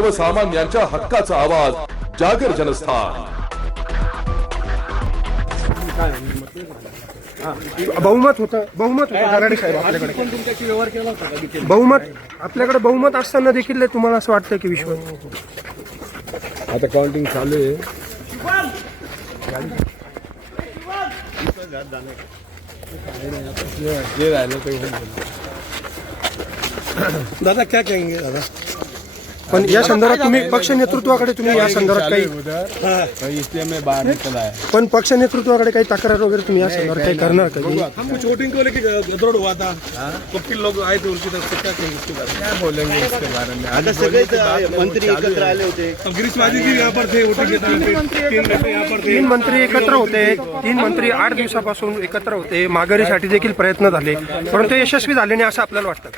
सर्वसामान्यांच्या हक्काचा आवाज जागर जनस्थान। बहुमत होतं दराडे साहेब आपल्याकडे बहुमत आपल्याकडे बहुमत असताना देखील तुम्हाला असं वाटतं की विश्वास आता काउंटिंग चालू आहे। जे राहिलं ते दादा क्या कहेंगे दादा पण या संदर्भात तुम्ही पक्ष नेतृत्वाकडे तुम्ही या संदर्भात काही इसलिए मैं बाहर निकला है। पण पक्ष नेतृत्वाकडे काही तक्रार वगैरे तुम्ही या संदर्भात काही करणार का? हम कुछ वोटिंग को लेके गड़बड़ हुआ था, वकील लोग आए थे, उनकी तरफ से क्या कहेंगे इसके बारे में? क्या बोलेंगे इसके बारे में? आता सगळे मंत्री एकत्र आले होते। अब गिरीश महाजन जी यहाँ पर थे, वोटिंग के टाइम पे 3 घंटे यहाँ पर थे। 3 मंत्री एकत्र होते, 3 मंत्री 8 दिवसापासून एकत्र होते, माघारीसाठी देखील प्रयत्न झाले परंतु यशस्वी झाले नाही असं आपल्याला वाटतं।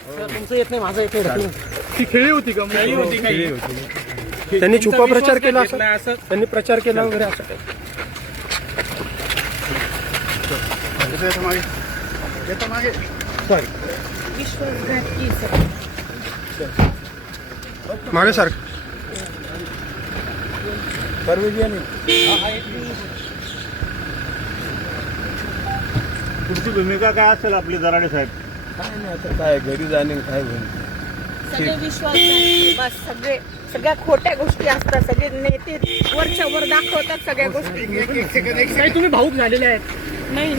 ती खेळी होती का? खेळी होती त्यांनी छुपा प्रचार केला असं त्यांनी प्रचार केला वगैरे असं काही मागे सर तुमची भूमिका काय असेल आपली दराडे साहेब? काय नाही आता काय घरी जाणे काय होईल। सगळे विश्वास बस सगळ्या खोट्या गोष्टी असतात, सगळे नेते वरच्या वर दाखवतात सगळ्या गोष्टी। काही तुम्ही भाऊक झालेले आहेत? नाही